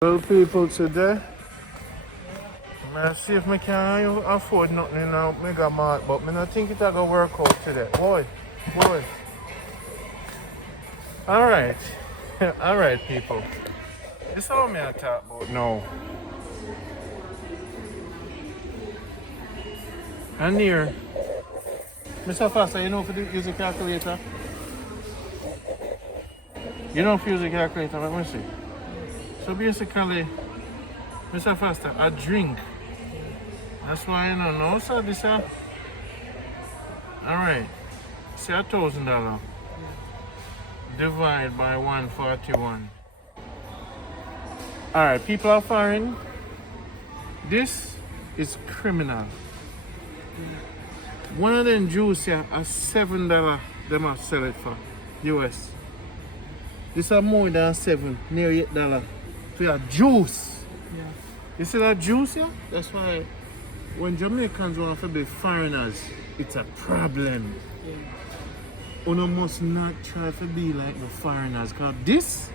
Well, people, today, I see if I can afford nothing in a MegaMart, but I don't think it's going to work out today. Boy. Alright. Alright, people. This is what I talk about now. And here, Mr. Foster, you know if you use a calculator? You know if you use a calculator, let me see. So basically, Mr. Foster, a drink. That's why you know, no, sir, this is. Alright. Say $1,000. Divide by 141. Alright, people are firing. This is criminal. One of them juice here are $7 they must sell it for US. This are more than 7, near $8 for a juice. Yeah. You see that juice here? That's why when Jamaicans want to be foreigners, it's a problem. Yeah. You must not try to be like the foreigners, because this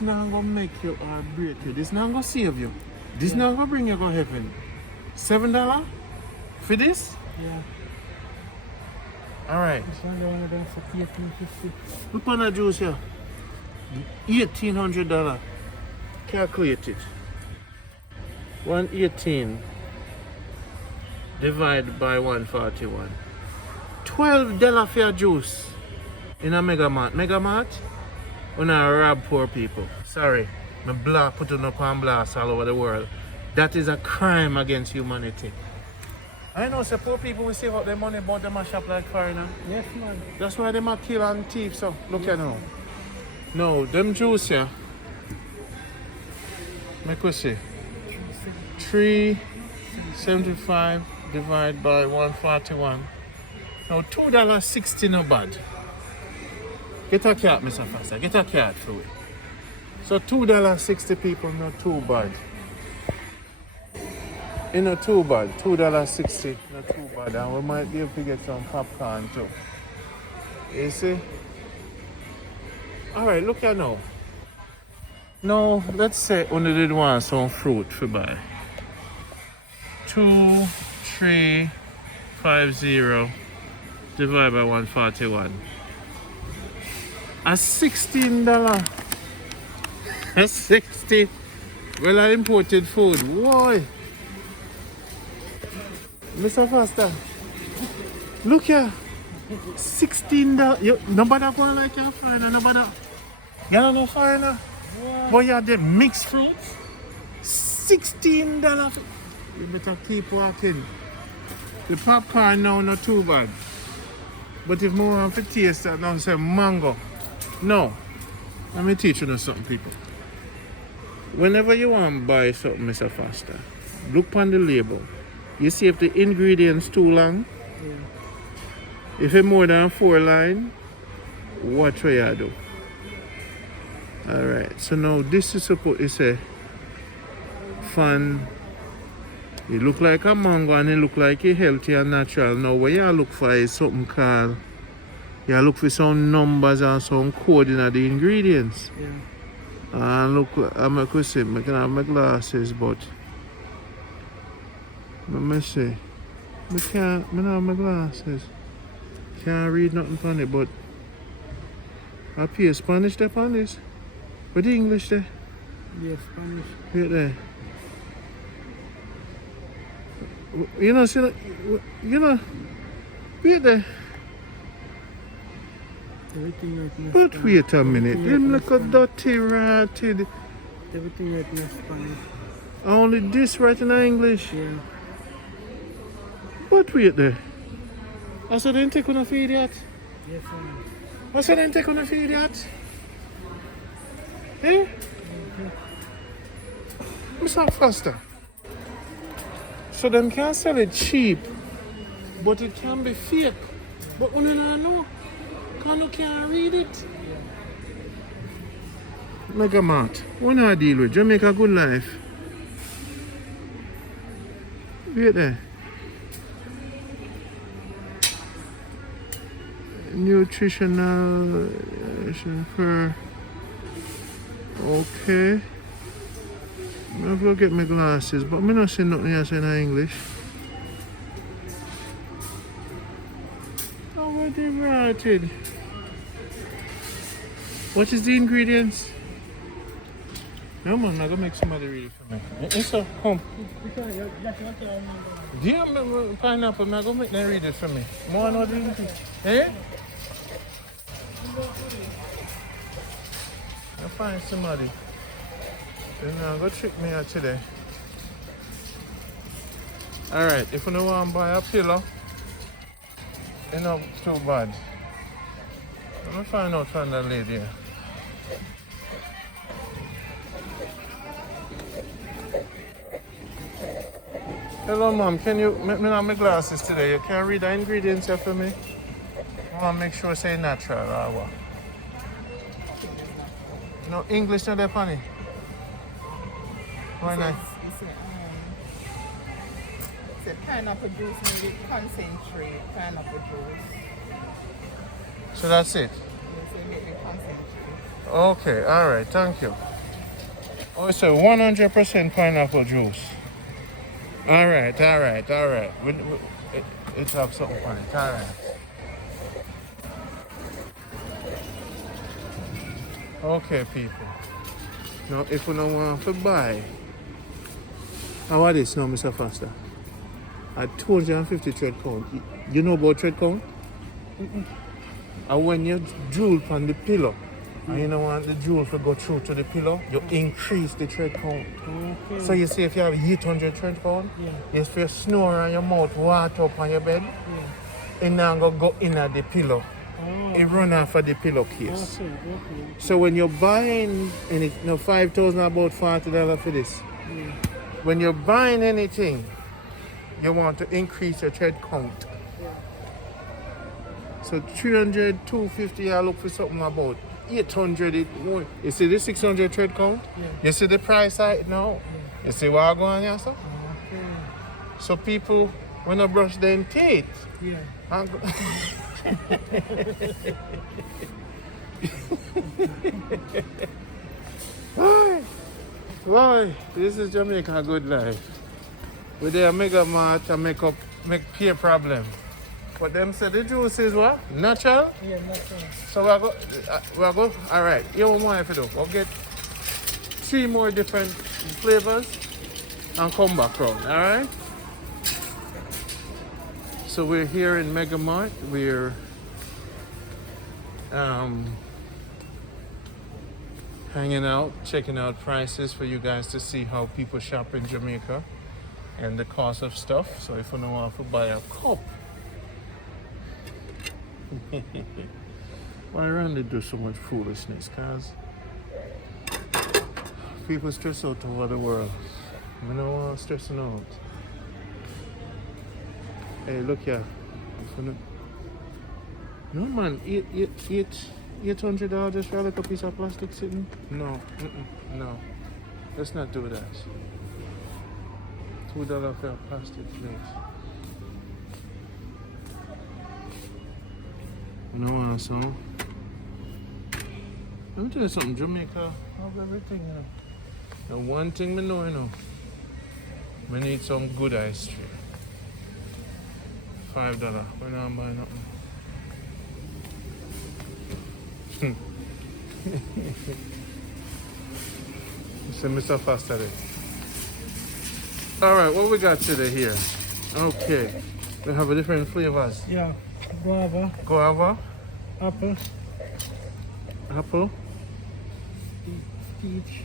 not gonna make you or break you. This not gonna save you. This not gonna bring you to heaven. $7 for this? Yeah. Alright. This one, the one of them for $18.50. Look on that juice here. $1,800. Calculate it. 118 divided by 141. $12 for your juice in a MegaMart. MegaMart? When I rob poor people. Sorry. My block put it up on blast all over the world. That is a crime against humanity. I know, so poor people will save up their money, but they must shop like foreigner. Yes, man. That's why they might kill and thief, so look at now. No, them juice here. Make we see. 375 divided by 141. Now $2.60 no bad. Get a card, Mr. Foster. Get a card for it. So $2.60 people not too bad. It's not too bad. $2.60 not too bad. And we might be able to get some popcorn too. You see? Alright, look at now. Now, let's say only did want some fruit to buy. 2350 divided by 141. A $16. A 60. Well, I imported food. Why? Mr. Foster, look here. $16. Nobody gonna like your foreigner. Nobody. You're no foreigner. Yeah. But you have the mixed fruits. $16. You better keep walking. The popcorn now not too bad. But if more want to taste that, now say mango. No. Let me teach you something, people. Whenever you want to buy something, Mr. Foster, look on the label. You see if the ingredients too long. Yeah. If it's more than 4 lines, watch what you do. Alright, so now this is supposed to say fun. It look like a mango and it look like it's healthy and natural. Now what you look for is something called, you look for some numbers and some coding of the ingredients. Yeah. And look, I could say, I can have my glasses, but let me see. I don't have my glasses. Can't read nothing on it, but I appear Spanish there on this. But the English there? Yeah, Spanish. Right there. You know, see, wait there. Everything right in But Spanish. wait a minute. Them look a dirty, ratted. Everything right in Spanish. Only this right in English. Yeah. But wait there. I said, didn't take on a feed yet. Yes, man. I said, didn't take on a feed yet. Eh? Mr. Foster. So them can sell it cheap, but it can be fake. But we don't know. Because you can't read it. MegaMart. We not deal with Jamaica Good Life. Wait there. Nutritional for Okay. I'm gonna go get my glasses, but I'm not saying nothing else in English. Oh, what they rotted. What is the ingredients? No man, I'm gonna make somebody read it for me. It's a home. Do you remember pineapple? I'm gonna make them read it for me. More know the ingredients. Eh? I find somebody. They're not gonna trick me out today. Alright, if you don't want to buy a pillow, it's not too bad. Let me find out from that lady here. Hello mom, can you make me my glasses today? You can read the ingredients here for me? I want to make sure it's natural or what? No English not there, funny. Why not? It's a pineapple juice made with concentrate pineapple juice. So that's it? Yes, they make with concentrate. Okay, alright, thank you. Oh, it's a 100% pineapple juice. Alright. It's have something on it, alright. Okay, people. Now, if you don't want to buy, how are this now, Mr. Foster? At 250 thread count. You know about thread count? And when you drool on the pillow, and you don't want the drool to go through to the pillow, you increase the thread count. Okay. So you see if you have 800 thread count, yes, if you snore and your mouth water up on your bed, it now go in at the pillow. It run off of the pillowcase. Okay. So when you're buying any, 5,000 about $40 for this. When you're buying anything, you want to increase your thread count. So 300, 250, I look for something about 800. You see the 600 thread count? You see the price of it now? You see what I'm going on, sir? So people, when I brush their teeth, Why? This is Jamaica Good Life. With their MegaMart and make peer problem. But them say the juice is what? Natural? Yeah, natural. So we'll go, alright, here one more if you do. We'll get 3 more different flavors and come back round, alright? So we're here in MegaMart. We're hanging out, checking out prices for you guys to see how people shop in Jamaica and the cost of stuff. So if you don't want to buy a cup, why Randy do so much foolishness? Cause people stress out over the world. I don't want to stressing out. Hey, look here. No man, $800 just for like a piece of plastic sitting? No, no. Let's not do that. $2 for a plastic plate. You know what, son? Let me tell you something, Jamaica have everything, you know. Now one thing we know, you know. We need some good ice cream. $5. We're not buying nothing. So Mr. Foster there. Alright, what we got today here? Okay. We have a different flavors. Yeah. Guava, Guava, apple, apple. peach,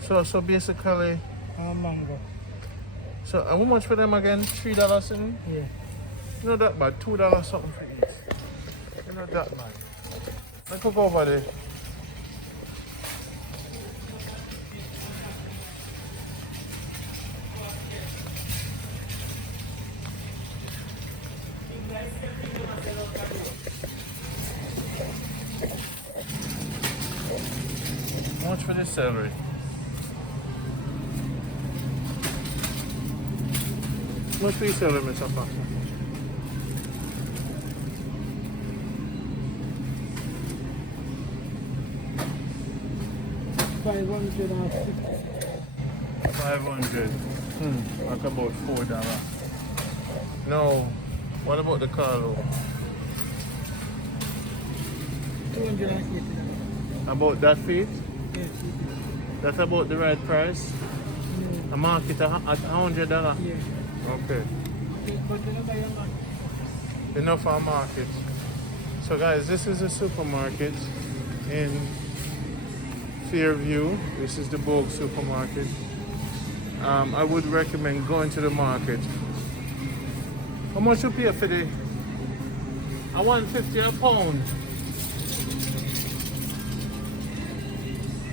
So basically, mango. so how much for them again? $3 something? Yeah. Not that bad, $2 something for each. Not that bad. Let's go over there. How much for this celery? How much for your celery, Mr. Foster? 550. 500. That's about $4. No. What about the Carlo? 280. About that feet? Yes. That's about the right price? No. A market at $100? Yeah. Okay. But you know, buy a Enough for a market. So guys, this is a supermarket in Fairview. This is the Bogue supermarket. I would recommend going to the market. How much you pay for the? I want 50 a pound.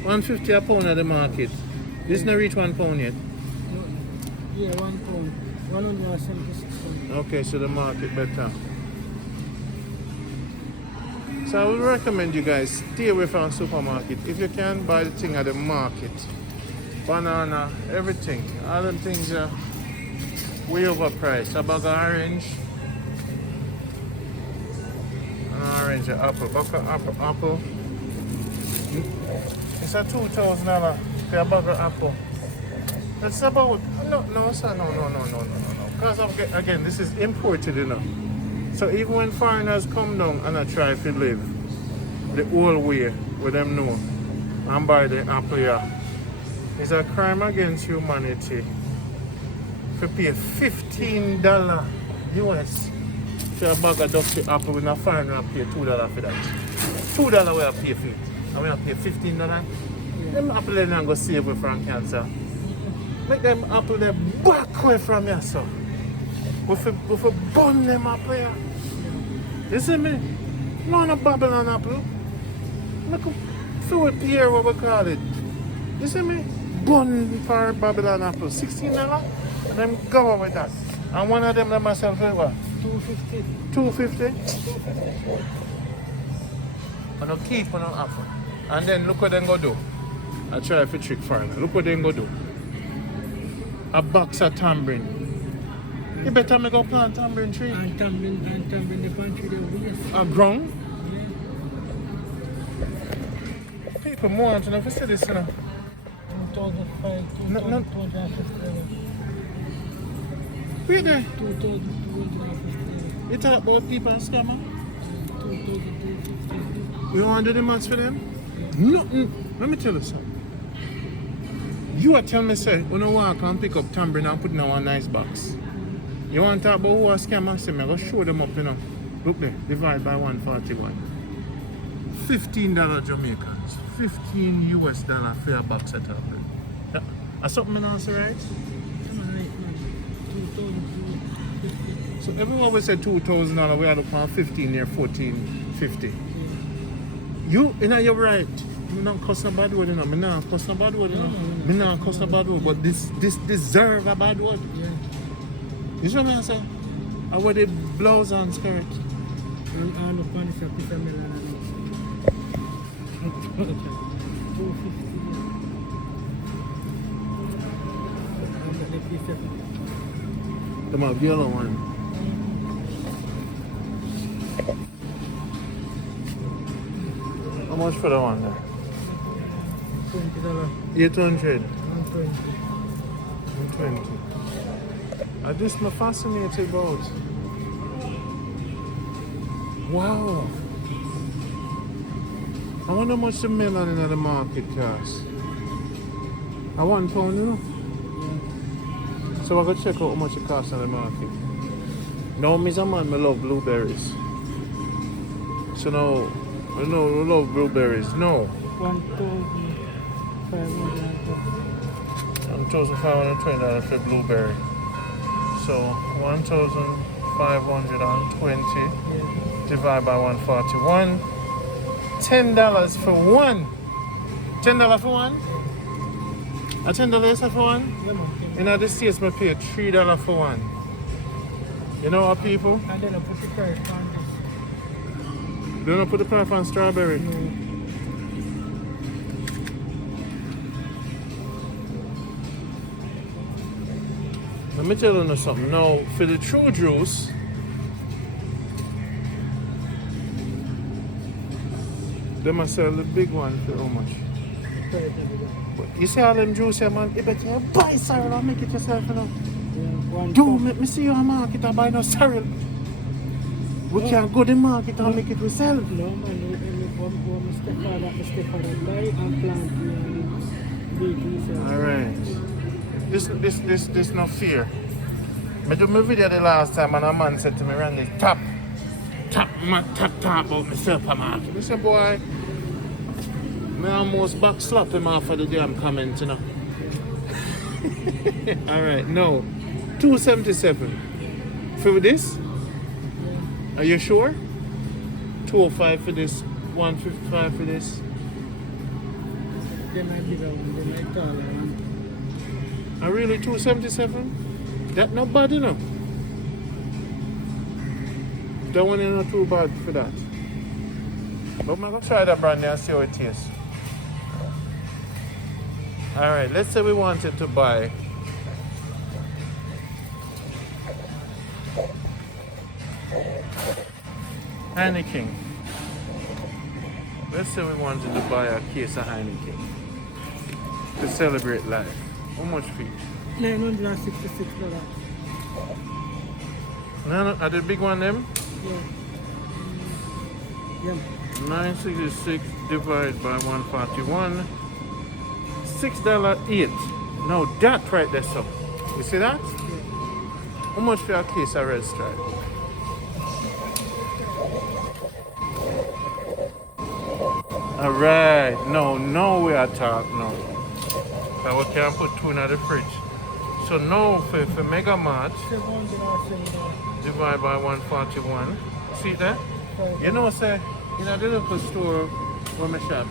150 a pound at the market. This not reach £1 yet. No. Yeah, 1 pound. 176. Okay, so the market better. So I would recommend you guys stay away from supermarket. If you can, buy the thing at the market. Banana, everything. All them things are way overpriced. A bag of orange. An orange, an apple. Bag of apple. It's a $2,000 for a bag of apple. That's about no sir, no. Because again, this is imported, you know. So even when foreigners come down and I try to live the old way with them know and buy the apple here, it's a crime against humanity to pay $15 US for a bag of dusty apple when a foreigner pay $2 for that. $2 we have pay for it. And we have pay $15. Them apple then go save we from cancer. Make them apple there back away from here, so. We burn them apple here. You see me? No Babylon apple. Make a fruit pear, what we call it. You see me? Burn for Babylon apple. $16. Them go with that. And one of them myself for what? 250. 250? And I keep on an apple. And then look what they go do. I try to trick foreigner. Look what they go do. A box of tambourine. You better make a plant tambourine tree. And tambourine the country they waste. A ground? Yeah. People more want to know if you see this, you know. 2005, No. 250. Wait there. 2,250. You talk about people and scammer? 2,250. You want to do the maths for them? Nothing. Let me tell you something. You are telling me, say, when you walk and pick up tambourine and put it in a nice box. You want to talk about who a scammer? Say, I'm going to show them up, you know. Look there, divide by 141. $15 Jamaicans. $15 US for a box of tambourine. Yeah. That's something I answer right? So everyone will say $2,000, we are looking for 15 near 1450. You know you're right. I'm not cuss a bad word, you know. I'm not cuss a bad word, you know. I'm not cuss a bad word, but this deserve a bad word. Yeah. You see what I'm saying? I wear the blouse and skirt. And all the pants are piece of melon. 250. The my yellow one. How much for the one there? $20. 800. 120. 120. This me fascinated about. Wow. I wonder how much the melon in the market costs. I £1, you know? So I gotta check out how much it costs in the market. Now, me as a man, I love blueberries. So now, I know I love blueberries. No. 1,520. $1,520 for blueberry. So 1,520 divided by 141. $10 for one. $10 for one? A $10 for one? Yeah, man. In the States, I pay $3 for one. You know what, people? And then I put the price on this. Do not put the price on strawberry. No. Let me tell you something. Now, for the true juice, they must sell the big one for how much? price everywhere. You see all them juice here, man? You better buy cereal and make it yourself, you know. Yeah, one Do cup. make me see you in the market and buy no cereal. We can't go to the market and make it ourselves. No, man, one step father buy and plant and bake yourself. Alright. This no fear. I do my video the last time and a man said to me, Randy, tap about my supermarket. I said, boy, I almost back slap him off of the damn comment, you know. Alright, no. 277. For this? Are you sure? 205 for this, 155 for this. They might be the one, they might taller one. Are really 277? That not bad enough. That one is not too bad for that. But I'm gonna try that brand new and see how it tastes. Alright, let's say we wanted to buy Heineken. Let's say we wanted to buy a case of Heineken to celebrate life. How much for each? $966. No, are the big one them? Yeah. Yeah. 966 divided by 141. $6.08. No, that right there, so. You see that? How much for a case of Red Stripe? Alright, no we are talking now. So we can put two in the fridge. So now for MegaMart, divide by 141. See that? You know, say, in a little store where I shop,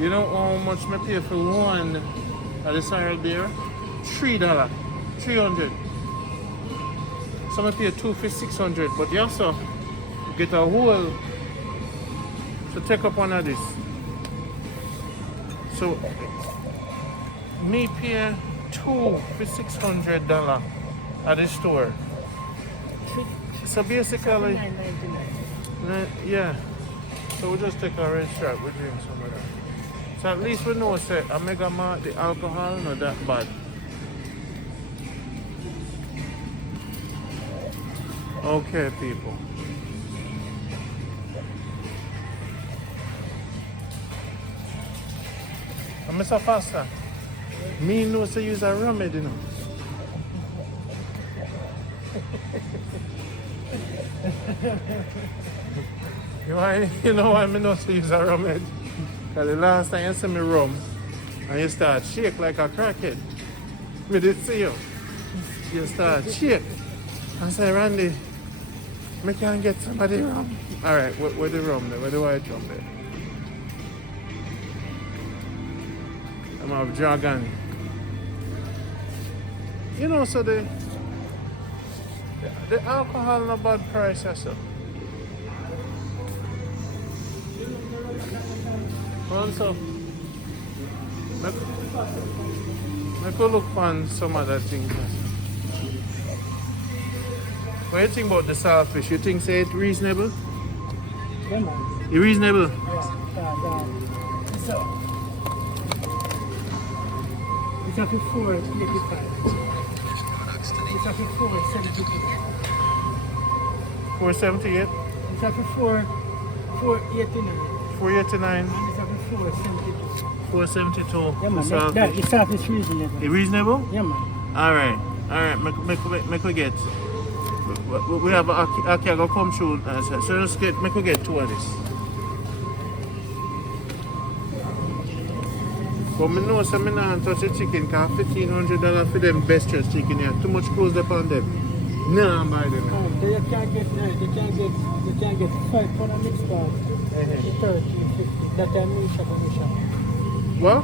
you know how much I pay for one of the cereal beer? $3. 300. Some I pay two for 600, but you also get a whole. So take up one of this. So me pay two for $600 at the store. So basically, yeah. So we just take a Red Stripe, we drink some of that. So at least we know, say, a MegaMart, the alcohol not that bad. Okay, people. And Mr. Pastor, me know to use a remedy, you know. You know why I know to use a remedy? Because the last time you see me rum and you start shake like a crackhead. Me did see you. You start shake. I say, Randy, me can get somebody rum. Alright, where the rum there? Where the white rum there? I'm have dragon. You know, so the alcohol not bad price, so. Also, I could look on some other things. What do you think about the saltfish? You think say it reasonable? Yeah, man. It reasonable? So, it's up to 485. It's up to 472. 478? It's up to 489. 489? And it's up to 472. 472. Yeah, man. The That saltfish. itself is reasonable. It reasonable? Yeah, man. Alright. Make we get. We have a go come through. So just make we get two of this. But I know some not touch the chicken because $1,500 for them best dressed chicken here. Too much clothes upon them. No, I'm buying them. Oh, they can't get 5 pound of mixed bag. 30, 50. That time meat shop and shop. What?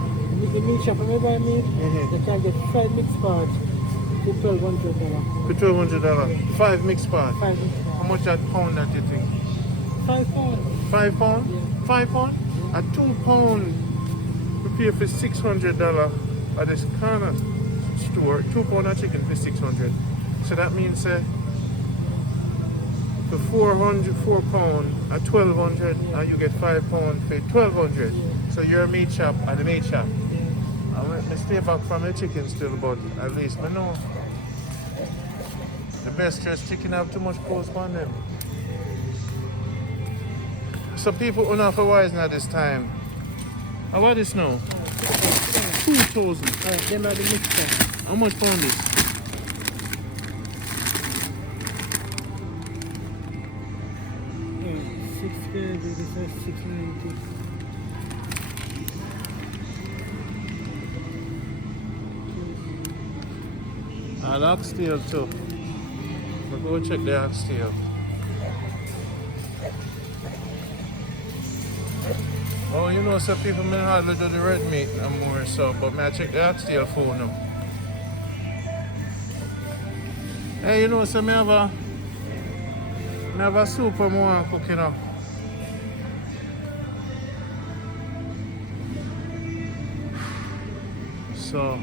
The meat shop and buy meat. They can't get 5 mixed parts for $1,200. For $1,200. 5 mixed part. 5 mixed How parts. much that pound that you think? 5 pounds. 5 pound? Yeah. 5 pound? A 2 pound. We pay for $600 at this kind of store. 2 pound of chicken for $600. So that means for 4 pound at $1,200, and you get 5 pound for $1,200. So you're a meat shop at the meat shop. I stay back from the chicken still, but at least I know. The best dressed chicken have too much post on them. So people who not for wise now this time. How about this now? 2,000. Them are the mixture. How much pound this? Yeah, 6 kg, this is 690. The oxtail too. We'll go check the oxtail. Oh, you know, some people may hardly do the red meat no more, so, but may I check the oxtail for them. Hey, you know, so me have a soup I want to cook, you know. So,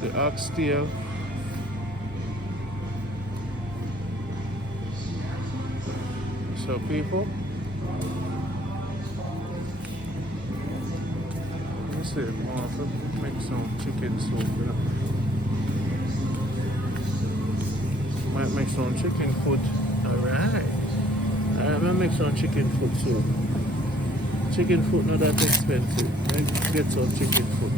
the oxtail. So people, let's see, I want to make some chicken soup, you know. Might make some chicken foot. Alright. I'm gonna make some chicken foot soup. Chicken foot not that expensive. Let's get some chicken foot.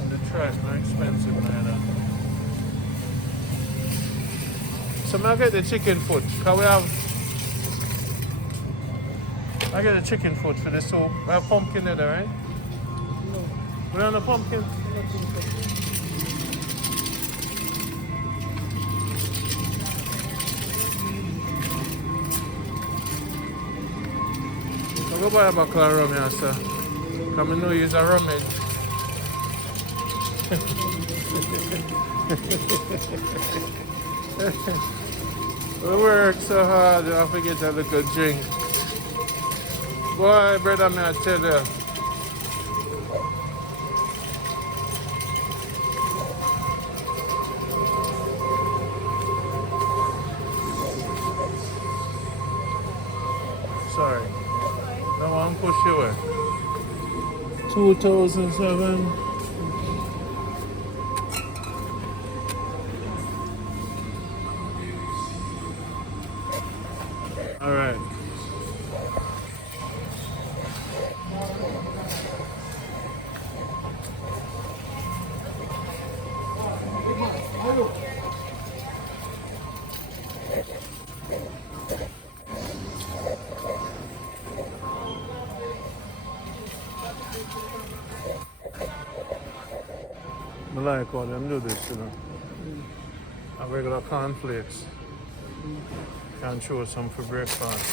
And the trash not expensive, man. So I get the chicken foot. Can we have? I get the chicken foot for the soup. We have pumpkin in there, right? No, We don't have pumpkin. nothing. So go buy a bottle of rum here, sir. Come and know you're a rummage. We work so hard, I forget a little drink. Boy, brother, may I tell you. Sorry. No one push you away. 2007. All right. I like how them do this, you know. A regular cornflakes. Can show some for breakfast.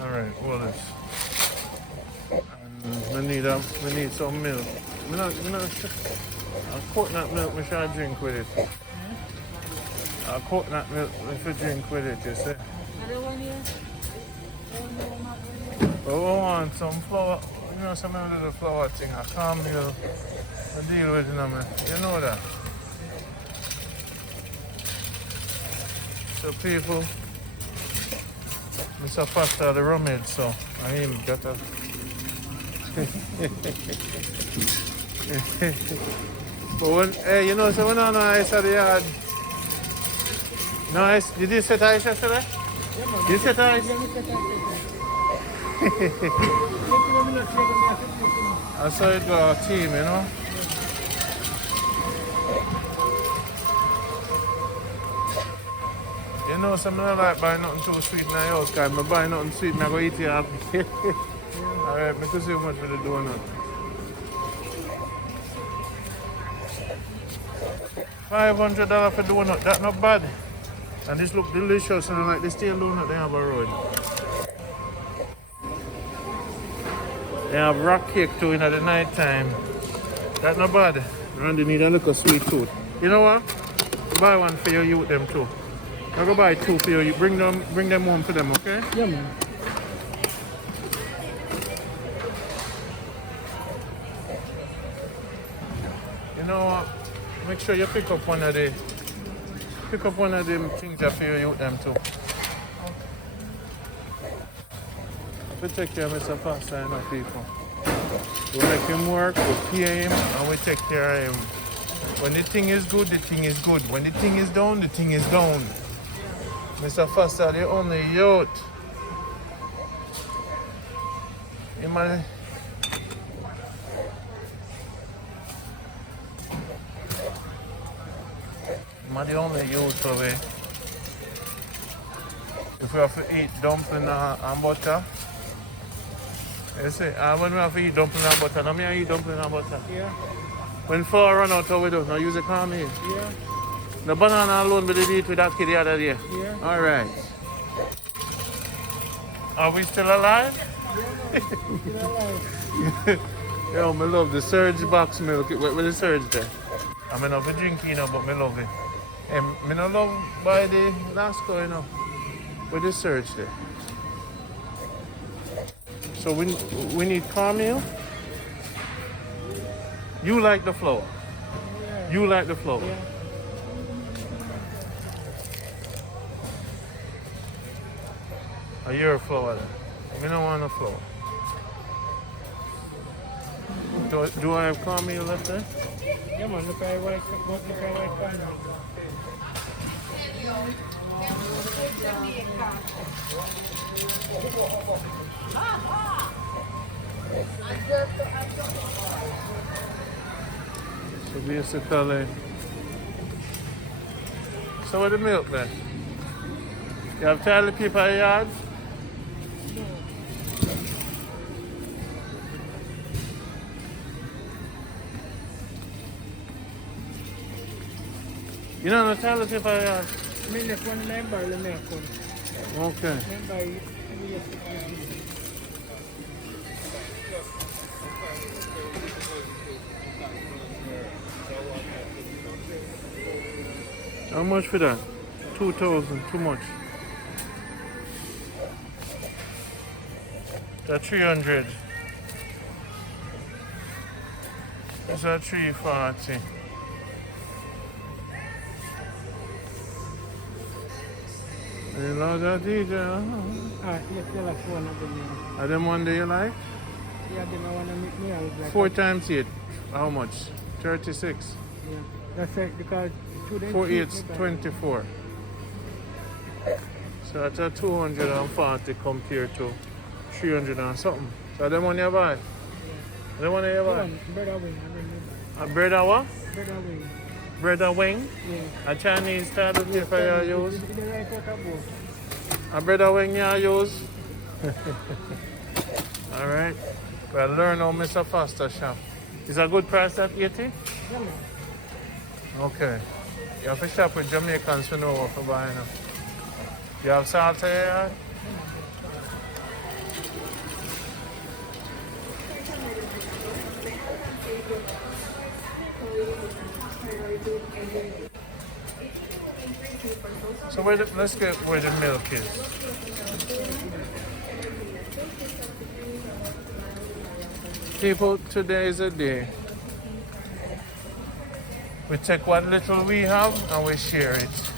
All right, well, we need some milk. A coconut milk, we should drink with it. A coconut milk, we should drink with it, you see. But we want some flour, you know, some little flour thing, a caramel. I deal with it, you know that. So people, Mr. Pastor the rummage, so I him got a but when, hey, you know, so when I know ice at the yard. No ice, did you set ice yesterday? You set ice? I saw it go a team, you know. You know, some I don't like buy nothing too sweet in the house, because I buy nothing sweet, I go eat it up. Alright, because so much for the donut. $500 for donut, that's not bad. And this look delicious, and I like the stale donut they have a road. They have rock cake too in the night time. That's not bad. And they need a little sweet tooth. You know what? Buy one for your youth them too. I'll go buy two for you. You bring them home for them, okay? Yeah, man. You know what? Make sure you pick up one of them things that for your youth them too. We take care of Mr. Pastor, you know, people. We make him work, we pay him, and we take care of him. When the thing is good, the thing is good. When the thing is down, the thing is down. Mr. Foster, the only youth. Him and the only youth of it. If we have to eat dumpling and butter, you see, when we have to eat dumpling and butter, now me I eat dumpling and butter. Yeah. When flour run out, how we do? Now use the corn meal. Yeah. The banana alone we did eat with that kid the other day. Yeah. All right. Are we still alive? Still alive. Yo, I love the surge box milk. Where the surge there? I mean, not drink, you know, but I love it. And I don't love by the Lasco, you know, with the surge there. So we need cornmeal. You like the flour. Yeah. You like the flour. Yeah. Are you a flour then? We don't want a flour. Do I have cornmeal left there? Yeah, man, look at what I So basically, so with the milk then? You have toilet paper in your yard? You know the toilet paper in your yard? I mean, that's one member of the milk. Okay. Remember, How much for that? 2,000, too much. That's 300. That's at 340. You love that DJ, yes, the last one of them. Are them one that you like? Yeah, then I want to make me out like 4 times 8. How much? 36. Yeah, that's right, because 4 8's 24. So that's a 240 compared to 300 and something. So them one you buy? Them one you buy? Bread and wing. A bread and what? Bread and wing. Bread and wing? Yeah. A Chinese toilet paper you use? The right out of both. A bread and wing you use? Alright. Well, learn how Mr. Foster shop. Is a good price at 80? Yeah, man. Okay. You have to shop with Jamaicans to know what to buy now. You have salt in your yard? So let's get where the milk is. People, today is a day. We take what little we have and we share it.